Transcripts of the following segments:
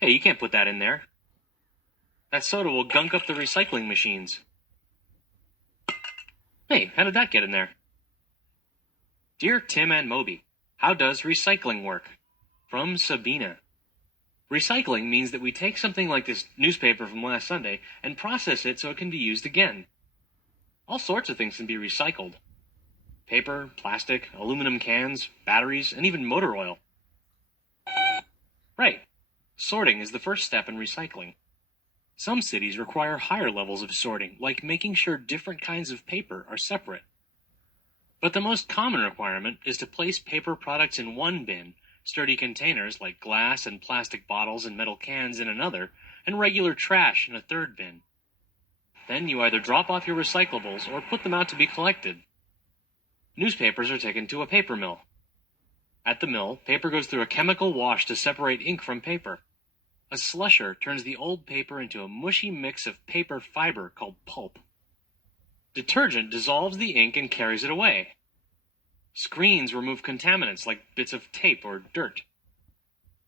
Hey, you can't put that in there. That soda will gunk up the recycling machines. Hey, how did that get in there? Dear Tim and Moby, how does recycling work? From Sabina. Recycling means that we take something like this newspaper from last Sunday and process it so it can be used again. All sorts of things can be recycled. Paper, plastic, aluminum cans, batteries, and even motor oil. Right. Sorting is the first step in recycling. Some cities require higher levels of sorting, like making sure different kinds of paper are separate. But the most common requirement is to place paper products in one bin, sturdy containers like glass and plastic bottles and metal cans in another, and regular trash in a third bin. Then you either drop off your recyclables or put them out to be collected. Newspapers are taken to a paper mill. At the mill, paper goes through a chemical wash to separate ink from paper. A slusher turns the old paper into a mushy mix of paper fiber called pulp. Detergent dissolves the ink and carries it away. Screens remove contaminants like bits of tape or dirt.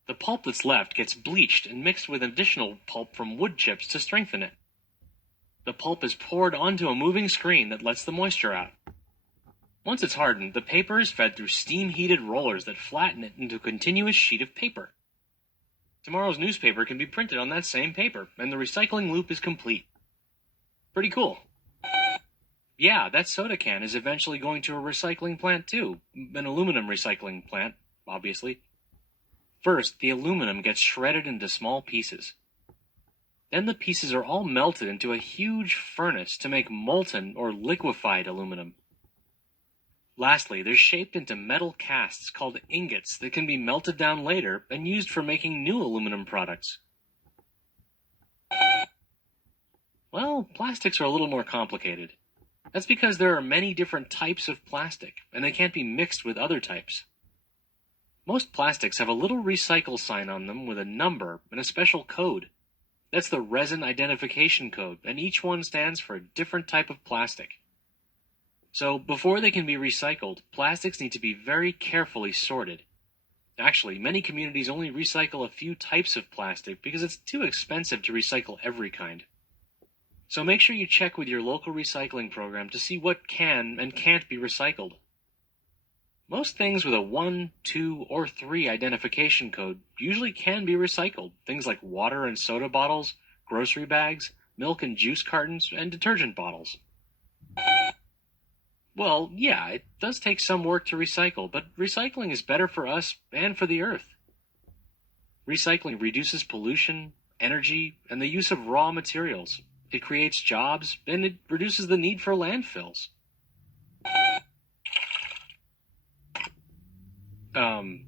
The pulp that's left gets bleached and mixed with additional pulp from wood chips to strengthen it. The pulp is poured onto a moving screen that lets the moisture out. Once it's hardened, the paper is fed through steam-heated rollers that flatten it into a continuous sheet of paper. Tomorrow's newspaper can be printed on that same paper, and the recycling loop is complete. Pretty cool. Yeah, that soda can is eventually going to a recycling plant too. An aluminum recycling plant, obviously. First, the aluminum gets shredded into small pieces. Then the pieces are all melted into a huge furnace to make molten or liquefied aluminum. Lastly, they're shaped into metal casts called ingots that can be melted down later and used for making new aluminum products. Well, plastics are a little more complicated. That's because there are many different types of plastic, and they can't be mixed with other types. Most plastics have a little recycle sign on them with a number and a special code. That's the resin identification code, and each one stands for a different type of plastic. So, before they can be recycled, plastics need to be very carefully sorted. Actually, many communities only recycle a few types of plastic because it's too expensive to recycle every kind. So make sure you check with your local recycling program to see what can and can't be recycled. Most things with a 1, 2, or 3 identification code usually can be recycled. Things like water and soda bottles, grocery bags, milk and juice cartons, and detergent bottles. Well, yeah, it does take some work to recycle, but recycling is better for us and for the earth. Recycling reduces pollution, energy, and the use of raw materials. It creates jobs, and it reduces the need for landfills.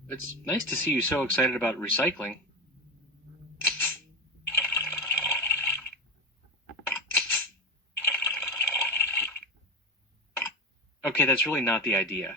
It's nice to see you so excited about recycling. Okay, that's really not the idea.